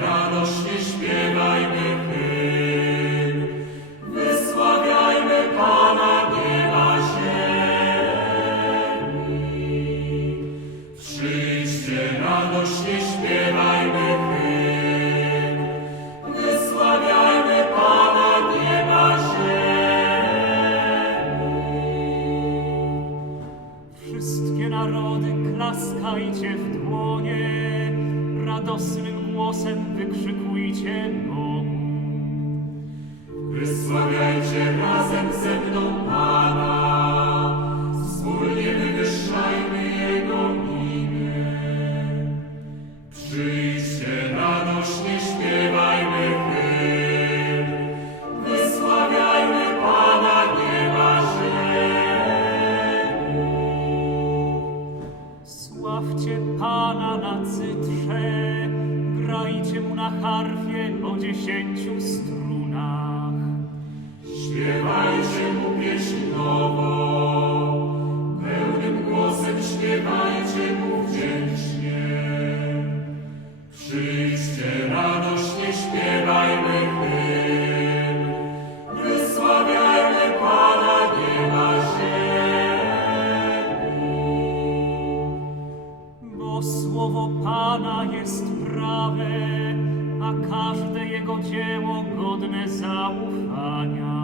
radośnie śpiewajmy hymn. Wysławiajmy Pana nieba ziemi. Przyjdźcie radośnie śpiewajmy hymn. Wysławiajmy Pana nieba ziemi. Wszystkie narody klaskajcie w dłonie, radosnym głosem wykrzykujcie Bogu. Wysławiajcie razem ze mną na harfie o dziesięciu strunach. Śpiewajcie słowo Pana jest prawe, a każde Jego dzieło godne zaufania.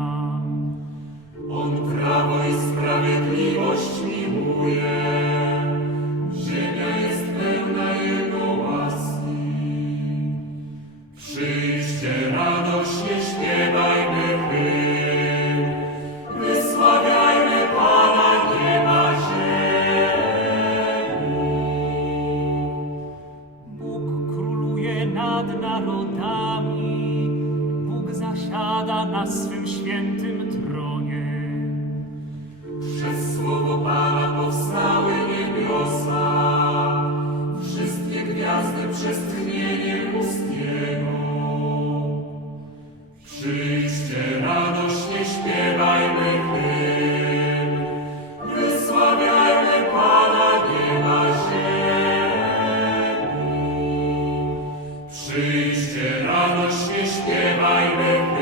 On prawo i sprawiedliwość miłuje, nad narodami, Bóg zasiada na swym świętym tronie. Przez słowo Pana powstały niebiosa, wszystkie gwiazdy przez tchnienie ust Jego. Przyjdźcie radośnie, śpiewajmy Przyjdźcie radośnie, śpiewajmy